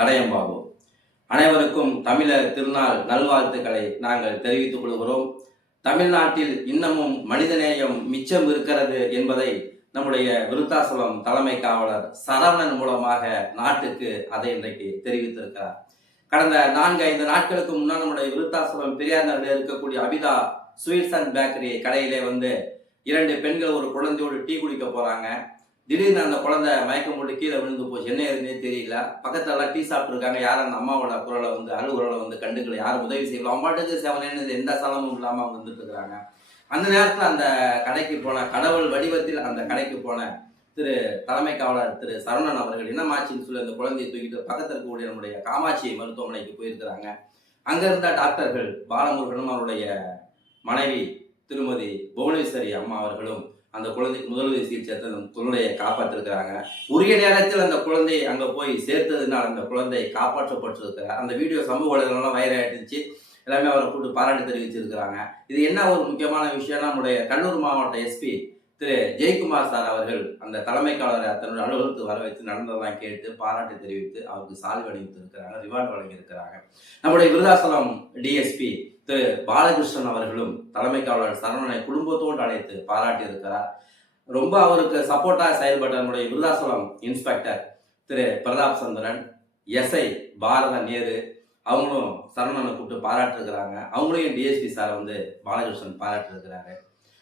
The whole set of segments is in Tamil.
தடயம் பாபு. அனைவருக்கும் தமிழர் திருநாள் நல்வாழ்த்துக்களை நாங்கள் தெரிவித்துக் கொள்கிறோம். தமிழ்நாட்டில் இன்னமும் மனிதநேயம் மிச்சம் இருக்கிறது என்பதை நம்முடைய விருத்தாசலம் தலைமை காவலர் சரவணன் மூலமாக நாட்டுக்கு அதை இன்றைக்கு தெரிவித்திருக்கிறார். கடந்த 4-5 நாட்களுக்கு முன்னால் நம்முடைய விருத்தாசலம் பெரியார் நகரில் இருக்கக்கூடிய அபிதா ஸ்வீட்ஸ் அண்ட் பேக்கரி கடையிலே 2 பெண்கள் ஒரு குழந்தையோடு டீ குடிக்க போறாங்க. திடீர்னு அந்த குழந்தை மயக்கம் போட்டு கீழே விழுந்து போச்சு. என்ன ஏதுன்னே தெரியல. பக்கத்துல எல்லாம் டீ சாப்பிட்டு இருக்காங்க. யாரும் அந்த அம்மாவோட குரலை அழுகுரலை கண்டுக்கல. யாரும் உதவி செய்யல. அவங்க பாட்டுக்கு செவனேன்னு எந்த சலமும் இல்லாம அவங்க வந்துட்டு இருக்கிறாங்க. அந்த நேரத்துல அந்த கடைக்கு போன, கடவுள் வடிவத்தில் அந்த கடைக்கு போன திரு தலைமை காவலர் திரு சரவணன் அவர்கள் என்னமாச்சின்னு சொல்லி அந்த குழந்தையை தூக்கிட்டு பக்கத்தில் இருக்கக்கூடிய நம்முடைய காமாட்சி மருத்துவமனைக்கு போயிருக்கிறாங்க. அங்க இருந்த டாக்டர்கள் பாலமுருகனும் அவருடைய மனைவி திருமதி புவனேஸ்வரி அம்மா அவர்களும் அந்த குழந்தைக்கு முதலுதவி சிகிச்சை அந்த குழந்தையை காப்பாற்றிருக்கிறாங்க. உரிய நேரத்தில் அந்த குழந்தையை அங்கே போய் சேர்த்ததுனால் அந்த குழந்தை காப்பாற்றப்பட்டிருக்கிறார். அந்த வீடியோ சமூக வலைதளம்லாம் வைரல் ஆயிடுச்சு. எல்லாமே அவரை கூட்டு பாராட்டு தெரிவிச்சிருக்கிறாங்க. இது என்ன ஒரு முக்கியமான விஷயம், நம்முடைய கடலூர் மாவட்ட எஸ்பி திரு ஜெயக்குமார் சார் அவர்கள் அந்த தலைமை காவலரை தன்னுடைய அலுவலகத்துக்கு வர வைத்து நடந்ததெல்லாம் கேட்டு பாராட்டு தெரிவித்து அவருக்கு சால்வை வழங்கியிருக்கிறாங்க, ரிவார்டு வழங்கியிருக்கிறாங்க. நம்முடைய விருதாசலம் டிஎஸ்பி திரு பாலகிருஷ்ணன் அவர்களும் தலைமை காவலர் சரவணனை குடும்பத்தோடு அழைத்து பாராட்டி இருக்கிறார். ரொம்ப அவருக்கு சப்போர்ட்டா செயல்பட்ட நம்முடைய விருதாசலம் இன்ஸ்பெக்டர் திரு பிரதாப் சந்திரன், எஸ்ஐ பாரத நேரு அவங்களும் சரவணனை கூப்பிட்டு பாராட்டிருக்கிறாங்க. அவங்களையும் டிஎஸ்பி சார் பாலகிருஷ்ணன் பாராட்டிருக்கிறாரு.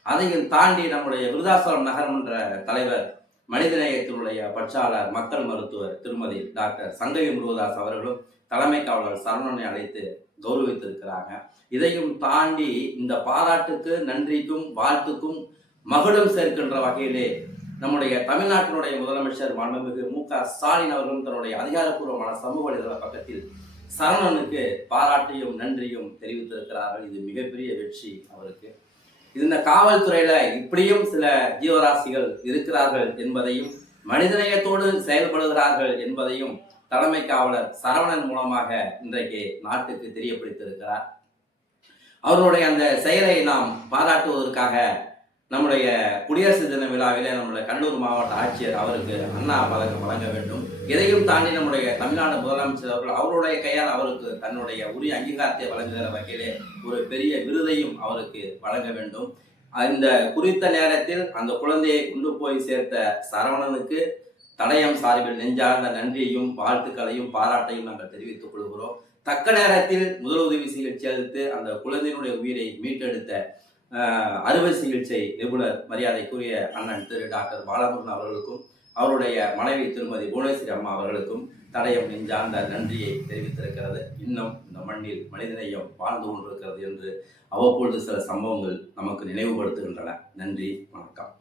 அதையும் தாண்டி நம்முடைய விருதாசலம் நகரமன்ற தலைவர், மனிதநேயத்தினுடைய பற்றாளர், மக்கள் மருத்துவர் திருமதி டாக்டர் சங்கவி முருகதாஸ் அவர்களும் தலைமை காவலர் சரவணனை அழைத்து கௌரவித்திருக்கிறாங்க. இதையும் தாண்டி இந்த பாராட்டுக்கு, நன்றிக்கும், வாழ்த்துக்கும் மகுடம் சேர்க்கின்ற வகையிலே நம்முடைய தமிழ்நாட்டினுடைய முதலமைச்சர் மாண்புமிகு மு.க.ஸ்டாலின் அவர்களும் தன்னுடைய அதிகாரப்பூர்வமான சமூக வலைதள பக்கத்தில் சரவணனுக்கு பாராட்டையும் நன்றியும் தெரிவித்திருக்கிறார்கள். இது மிகப்பெரிய வெற்றி அவருக்கு. இந்த காவல்துறையில இப்படியும் சில ஜீவராசிகள் இருக்கிறார்கள் என்பதையும், மனிதநேயத்தோடு செயல்படுகிறார்கள் என்பதையும் தலைமை காவலர் சரவணன் மூலமாக இன்றைக்கு நாட்டுக்கு தெரியப்படுத்தியிருக்கிறார். அவர்களுடைய அந்த செயலை நாம் பாராட்டுவதற்காக நம்முடைய குடியரசு தின விழாவிலே நம்முடைய கடலூர் மாவட்ட ஆட்சியர் அவருக்கு அண்ணா பதக்கம் வழங்க வேண்டும். இதையும் தாண்டி நம்முடைய தமிழ்நாடு முதலமைச்சர் அவர்கள் அவருடைய கையால் அவருக்கு தன்னுடைய உரிய அங்கீகாரத்தை வழங்குகிற வகையிலே ஒரு பெரிய விருதையும் அவருக்கு வழங்க வேண்டும். இந்த குறித்த நேரத்தில் அந்த குழந்தையை கொண்டு போய் சேர்த்த சரவணனுக்கு தடயம் சார்பில் நெஞ்சார்ந்த நன்றியையும் வாழ்த்துக்களையும் பாராட்டையும் நாங்கள் தெரிவித்துக் கொள்கிறோம். தக்க நேரத்தில் முதலுதவி சிகிச்சை அளித்து அந்த குழந்தையினுடைய உயிரை மீட்டெடுத்த அறுவை சிகிச்சை நிபுணர் மரியாதைக்குரிய அண்ணன் திரு டாக்டர் பாலமுருகன் அவர்களுக்கும் அவருடைய மனைவி திருமதி புவனேஸ்வரி அம்மா அவர்களுக்கும் தடயம் நெஞ்சார்ந்த நன்றியை தெரிவித்திருக்கிறது. இன்னும் இந்த மண்ணில் மனிதநேயம் வாழ்ந்து கொண்டிருக்கிறது என்று அவ்வப்பொழுது சில சம்பவங்கள் நமக்கு நினைவுபடுத்துகின்றன. நன்றி, வணக்கம்.